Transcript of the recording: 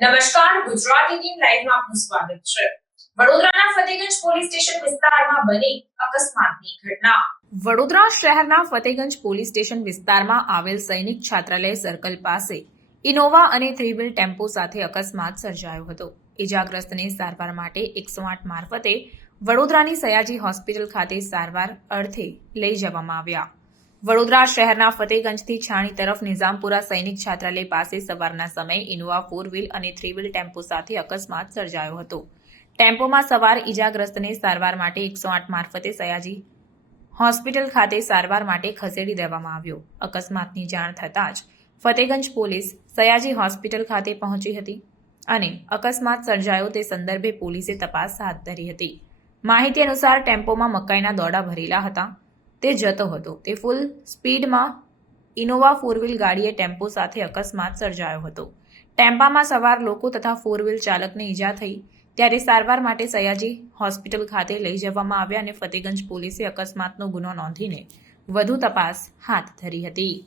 નમસ્કાર, ગુજરાતી ટીમ લાઈવમાં આપનું સ્વાગત છે. વડોદરાના ફતેગંજ પોલીસ સ્ટેશન વિસ્તારમાં બની અકસ્માતની ઘટના. વડોદરા શહેરના ફતેગંજ પોલીસ સ્ટેશન વિસ્તારમાં આવેલ સૈનિક છાત્રાલય સર્કલ પાસે ઇનોવા અને થ્રી વ્હીલ ટેમ્પો સાથે અકસ્માત સર્જાયો હતો. ઇજાગ્રસ્તને સારવાર માટે એકસો આઠ મારફતે વડોદરાની સયાજી હોસ્પિટલ ખાતે સારવાર અર્થે લઈ જવામાં આવ્યા. વડોદરા શહેરના ફતેગંજથી છાણી તરફ નિઝામપુરા સૈનિક છાત્રાલય પાસે સવારના સમયે ઇનોવા ફોર વ્હીલ અને થ્રી વ્હીલ ટેમ્પો સાથે અકસ્માત સર્જાયો હતો. ટેમ્પોમાં સવાર ઇજાગ્રસ્તને સારવાર માટે એકસો આઠ મારફતે સયાજી હોસ્પિટલ ખાતે સારવાર માટે ખસેડી દેવામાં આવ્યો. અકસ્માતની જાણ થતાં જ ફતેગંજ પોલીસ સયાજી હોસ્પિટલ ખાતે પહોંચી હતી અને અકસ્માત સર્જાયો તે સંદર્ભે પોલીસે તપાસ હાથ ધરી હતી. માહિતી અનુસાર ટેમ્પોમાં મકાઈના દોડા ભરેલા હતા. તે જતો હતો. તે ફૂલ સ્પીડમાં ઇનોવા ફોર વ્હીલ ગાડીએ ટેમ્પો સાથે અકસ્માત સર્જાયો હતો. ટેમ્પામાં સવાર લોકો તથા ફોર વ્હીલ ચાલકને ઈજા થઈ. ત્યારે સારવાર માટે સયાજી હોસ્પિટલ ખાતે લઈ જવામાં આવ્યા અને ફતેગંજ પોલીસે અકસ્માતનો ગુનો નોંધીને વધુ તપાસ હાથ ધરી હતી.